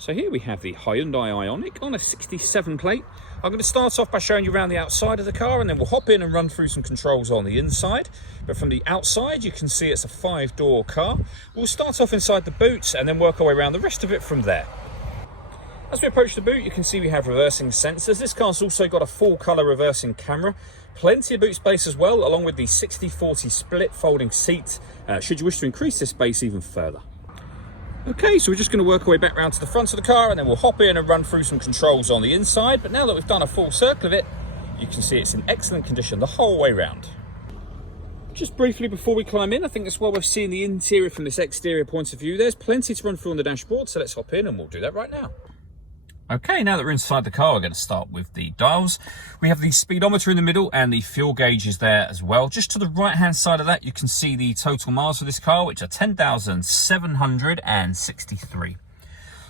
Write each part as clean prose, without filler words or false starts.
So here we have the Hyundai Ioniq on a 67 plate. I'm going to start off by showing you around the outside of the car, and then we'll hop in and run through some controls on the inside. But from the outside, you can see it's a 5-door car. We'll start off inside the boot and then work our way around the rest of it from there. As we approach the boot, you can see we have reversing sensors. This car's also got a full colour reversing camera. Plenty of boot space as well, along with the 60/40 split folding seat, should you wish to increase this space even further. Okay, so we're just going to work our way back round to the front of the car, and then we'll hop in and run through some controls on the inside. But now that we've done a full circle of it, you can see it's in excellent condition the whole way round. Just briefly before we climb in, I think it's well worth seeing the interior from this exterior point of view. There's plenty to run through on the dashboard, so let's hop in and we'll do that right now. Okay, now that we're inside the car, we're going to start with the dials. We have the speedometer in the middle and the fuel gauge is there as well. Just to the right-hand side of that, you can see the total miles for this car, which are 10,763.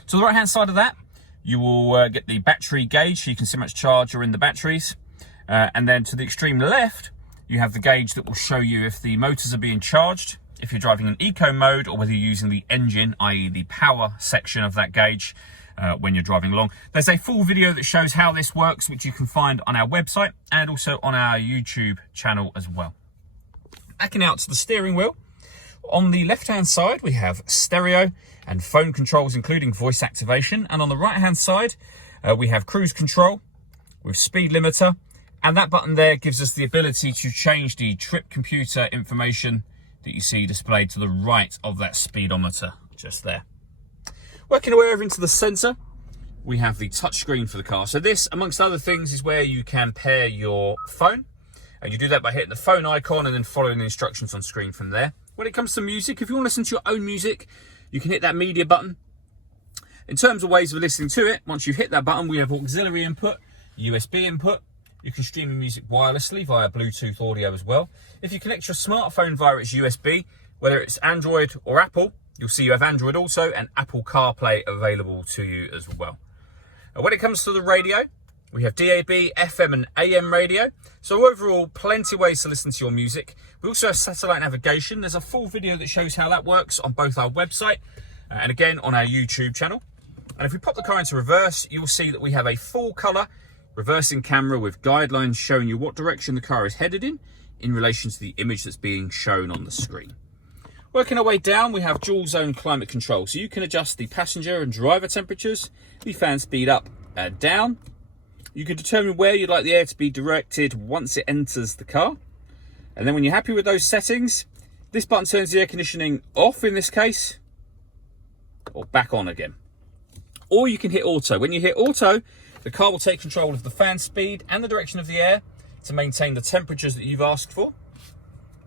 To the right-hand side of that, you will get the battery gauge, so you can see how much charge are in the batteries. And then to the extreme left, you have the gauge that will show you if the motors are being charged, if you're driving in eco mode, or whether you're using the engine, i.e. the power section of that gauge. When you're driving along. There's a full video that shows how this works, which you can find on our website and also on our YouTube channel as well. Backing out to the steering wheel. On the left-hand side, we have stereo and phone controls, including voice activation. And on the right-hand side, we have cruise control with speed limiter. And that button there gives us the ability to change the trip computer information that you see displayed to the right of that speedometer just there. Working our way over into the centre, we have the touchscreen for the car. So this, amongst other things, is where you can pair your phone. And you do that by hitting the phone icon and then following the instructions on screen from there. When it comes to music, if you want to listen to your own music, you can hit that media button. In terms of ways of listening to it, once you've hit that button, we have auxiliary input, USB input. You can stream your music wirelessly via Bluetooth audio as well. If you connect your smartphone via its USB, whether it's Android or Apple, you'll see you have Android Auto and Apple CarPlay available to you as well. When it comes to the radio, we have DAB, FM and AM radio. So overall, plenty of ways to listen to your music. We also have satellite navigation. There's a full video that shows how that works on both our website and again on our YouTube channel. And if we pop the car into reverse, you'll see that we have a full colour reversing camera with guidelines showing you what direction the car is headed in relation to the image that's being shown on the screen. Working our way down, we have dual zone climate control. So you can adjust the passenger and driver temperatures, the fan speed up and down. You can determine where you'd like the air to be directed once it enters the car. And then when you're happy with those settings, this button turns the air conditioning off in this case, or back on again. Or you can hit auto. When you hit auto, the car will take control of the fan speed and the direction of the air to maintain the temperatures that you've asked for.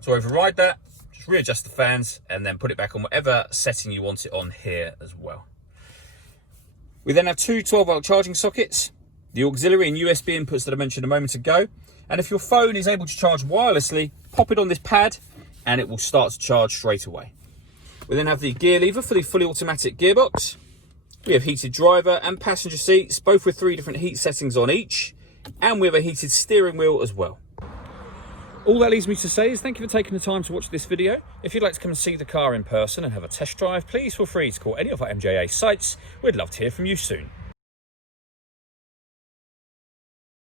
To override that, just readjust the fans and then put it back on whatever setting you want it on here as well. We then have two 12-volt charging sockets, the auxiliary and USB inputs that I mentioned a moment ago. And if your phone is able to charge wirelessly, pop it on this pad and it will start to charge straight away. We then have the gear lever for the fully automatic gearbox. We have heated driver and passenger seats, both with 3 different heat settings on each. And we have a heated steering wheel as well. All that leaves me to say is thank you for taking the time to watch this video. If you'd like to come and see the car in person and have a test drive, please feel free to call any of our MJA sites. We'd love to hear from you soon.